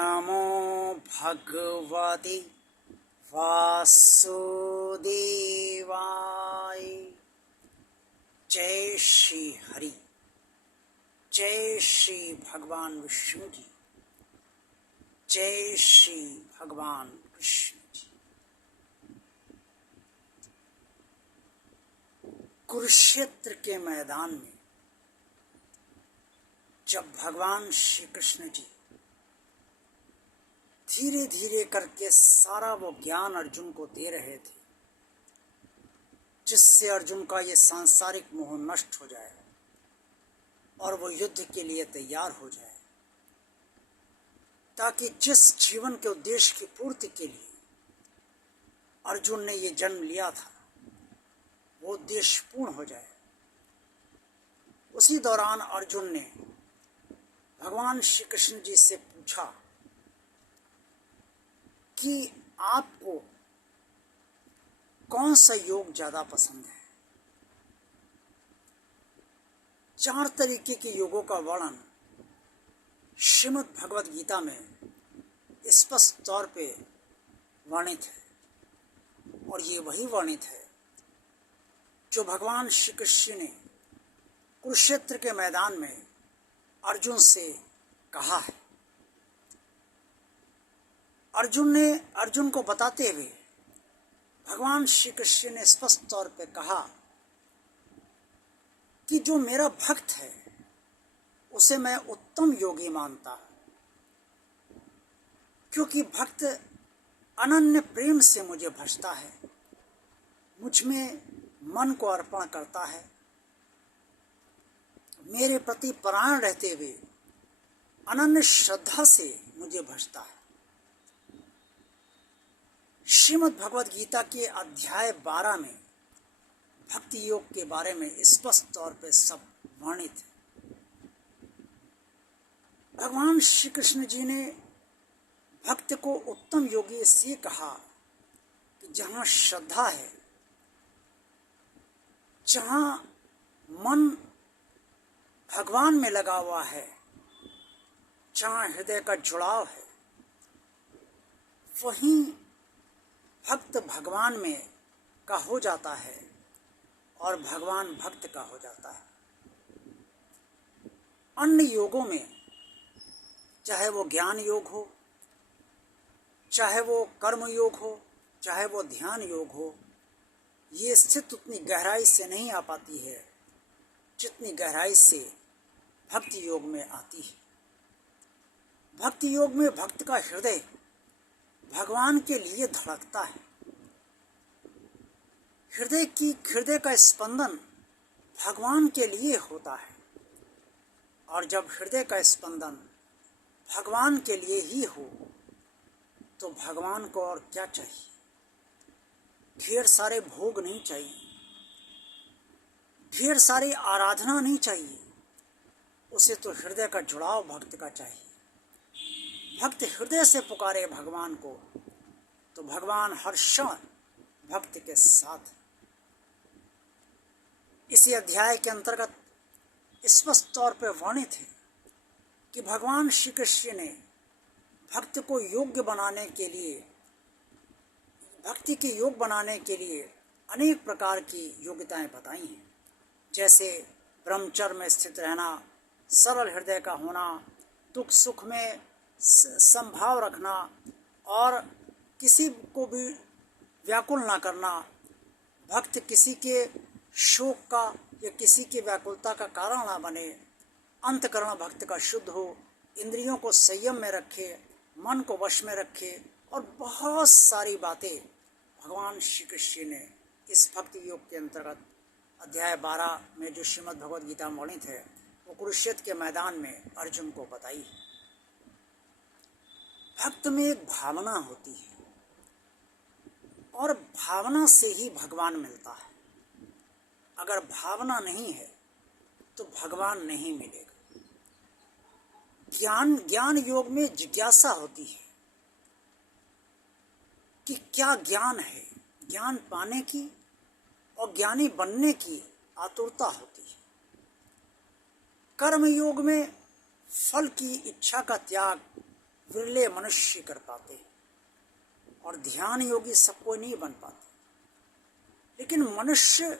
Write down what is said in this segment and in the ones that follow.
नमो भगवते वासुदेवाय। जय श्री हरि, जय श्री भगवान विष्णु जी, जय श्री भगवान कृष्ण जी। कुरुक्षेत्र के मैदान में जब भगवान श्री कृष्ण जी धीरे धीरे करके सारा वो ज्ञान अर्जुन को दे रहे थे, जिससे अर्जुन का ये सांसारिक मोह नष्ट हो जाए और वो युद्ध के लिए तैयार हो जाए, ताकि जिस जीवन के उद्देश्य की पूर्ति के लिए अर्जुन ने ये जन्म लिया था वो उद्देश्य पूर्ण हो जाए। उसी दौरान अर्जुन ने भगवान श्री कृष्ण जी से पूछा कि आपको कौन सा योग ज्यादा पसंद है। 4 तरीके के योगों का वर्णन श्रीमद् भगवद गीता में स्पष्ट तौर पे वर्णित है, और ये वही वर्णित है जो भगवान श्री कृष्ण ने कुरुक्षेत्र के मैदान में अर्जुन से कहा है। अर्जुन को बताते हुए भगवान श्री कृष्ण ने स्पष्ट तौर पे कहा कि जो मेरा भक्त है उसे मैं उत्तम योगी मानता हूं, क्योंकि भक्त अनन्य प्रेम से मुझे भजता है, मुझ में मन को अर्पण करता है, मेरे प्रति परायण रहते हुए अनन्य श्रद्धा से मुझे भजता है। श्रीमद् भगवद गीता के अध्याय 12 में भक्ति योग के बारे में स्पष्ट तौर पे सब वर्णित है। भगवान श्री कृष्ण जी ने भक्त को उत्तम योगी इसलिए कहा कि जहाँ श्रद्धा है, जहाँ मन भगवान में लगा हुआ है, जहाँ हृदय का जुड़ाव है, वहीं भक्त भगवान में का हो जाता है और भगवान भक्त का हो जाता है। अन्य योगों में, चाहे वो ज्ञान योग हो, चाहे वो कर्म योग हो, चाहे वो ध्यान योग हो, ये स्थिति उतनी गहराई से नहीं आ पाती है जितनी गहराई से भक्ति योग में आती है। भक्ति योग में भक्त का हृदय भगवान के लिए धड़कता है। हृदय का स्पंदन भगवान के लिए होता है, और जब हृदय का स्पंदन भगवान के लिए ही हो तो भगवान को और क्या चाहिए। ढेर सारे भोग नहीं चाहिए, ढेर सारी आराधना नहीं चाहिए, उसे तो हृदय का जुड़ाव भक्त का चाहिए। भक्त हृदय से पुकारे भगवान को तो भगवान हर क्षण भक्त के साथ। इसी अध्याय के अंतर्गत स्पष्ट तौर पर वर्णित है कि भगवान श्री कृष्ण ने भक्त को योग्य बनाने के लिए, भक्ति के योग बनाने के लिए अनेक प्रकार की योग्यताएं बताई हैं, जैसे ब्रह्मचर्य में स्थित रहना, सरल हृदय का होना, दुख सुख में संभाव रखना और किसी को भी व्याकुल ना करना, भक्त किसी के शोक का या किसी की व्याकुलता का कारण ना बने, अंतकरण भक्त का शुद्ध हो, इंद्रियों को संयम में रखे, मन को वश में रखे, और बहुत सारी बातें भगवान श्री कृष्ण ने इस भक्ति योग के अंतर्गत अध्याय 12 में जो श्रीमद् भगवद गीता में वर्णित है वो कुरुक्षेत्र के मैदान में अर्जुन को बताई है। भक्त में एक भावना होती है और भावना से ही भगवान मिलता है। अगर भावना नहीं है तो भगवान नहीं मिलेगा। ज्ञान योग में जिज्ञासा होती है कि क्या ज्ञान है, ज्ञान पाने की और ज्ञानी बनने की आतुरता होती है। कर्म योग में फल की इच्छा का त्याग, विरले मनुष्य कर पाते हैं, और ध्यान योगी सब कोई नहीं बन पाते। लेकिन मनुष्य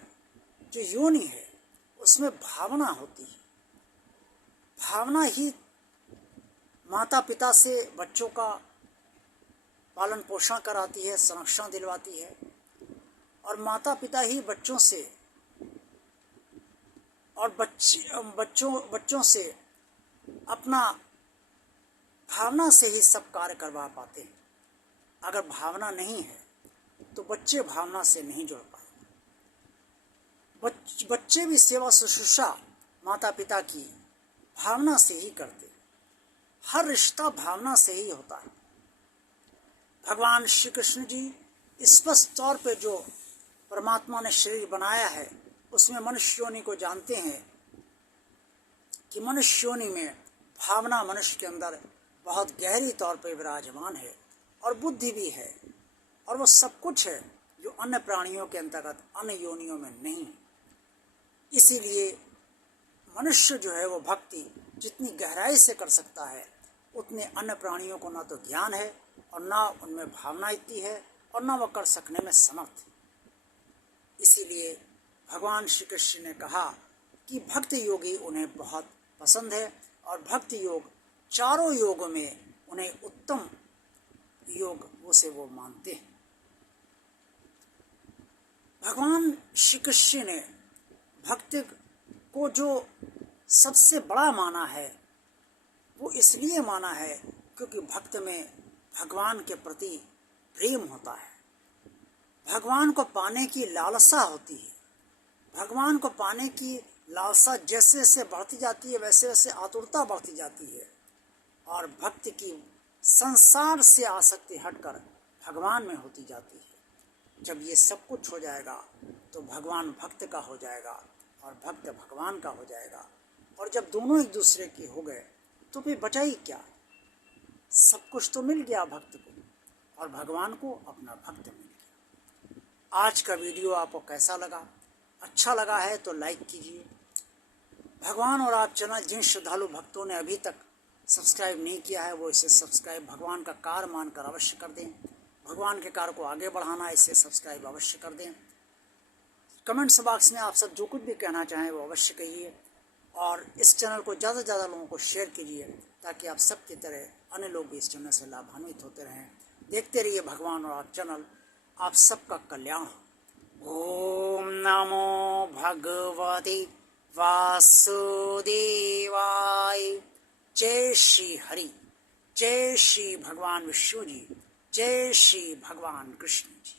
जो योनि है उसमें भावना होती है। भावना ही माता पिता से बच्चों का पालन पोषण कराती है, संरक्षण दिलवाती है, और माता पिता ही बच्चों से और बच्चों से अपना भावना से ही सब कार्य करवा पाते हैं। अगर भावना नहीं है तो बच्चे भावना से नहीं जुड़ पाएंगे। बच्चे भी सेवा शुश्रूषा माता पिता की भावना से ही करते। हर रिश्ता भावना से ही होता है। भगवान श्री कृष्ण जी स्पष्ट तौर पे जो परमात्मा ने शरीर बनाया है उसमें मनुष्य योनि को जानते हैं कि मनुष्य योनि में भावना मनुष्य के अंदर बहुत गहरी तौर पे विराजमान है, और बुद्धि भी है, और वो सब कुछ है जो अन्य प्राणियों के अंतर्गत अन्य योनियों में नहीं है। इसीलिए मनुष्य जो है वो भक्ति जितनी गहराई से कर सकता है उतने अन्य प्राणियों को ना तो ज्ञान है और ना उनमें भावना इतनी है और ना वो कर सकने में समर्थ है। इसीलिए भगवान श्री कृष्ण ने कहा कि भक्ति योगी उन्हें बहुत पसंद है, और भक्ति योग चारों योगों में उन्हें उत्तम योग उसे वो मानते हैं। भगवान श्री कृष्ण ने भक्ति को जो सबसे बड़ा माना है वो इसलिए माना है क्योंकि भक्त में भगवान के प्रति प्रेम होता है, भगवान को पाने की लालसा होती है। भगवान को पाने की लालसा जैसे जैसे बढ़ती जाती है वैसे वैसे आतुरता बढ़ती जाती है, और भक्ति की संसार से आसक्ति हटकर भगवान में होती जाती है। जब ये सब कुछ हो जाएगा तो भगवान भक्त का हो जाएगा और भक्त भगवान का हो जाएगा, और जब दोनों एक दूसरे के हो गए तो फिर बचा ही क्या। सब कुछ तो मिल गया भक्त को, और भगवान को अपना भक्त मिल गया। आज का वीडियो आपको कैसा लगा? अच्छा लगा है तो लाइक कीजिए। भगवान और आप चैनल जिन श्रद्धालु भक्तों ने अभी तक सब्सक्राइब नहीं किया है वो इसे सब्सक्राइब भगवान का कार्य मानकर अवश्य कर दें। भगवान के कार्य को आगे बढ़ाना है, इसे सब्सक्राइब अवश्य कर दें। कमेंट्स बॉक्स में आप सब जो कुछ भी कहना चाहें वो अवश्य कहिए, और इस चैनल को ज़्यादा से ज़्यादा लोगों को शेयर कीजिए ताकि आप सबकी तरह अन्य लोग भी इस चैनल से लाभान्वित होते रहें। देखते रहिए भगवान और आप चैनल। आप सबका कल्याण हो। ओम नमो भगवते वासुदेवाय। जय श्री हरि, जय श्री भगवान विष्णु जी, जय श्री भगवान कृष्ण जी।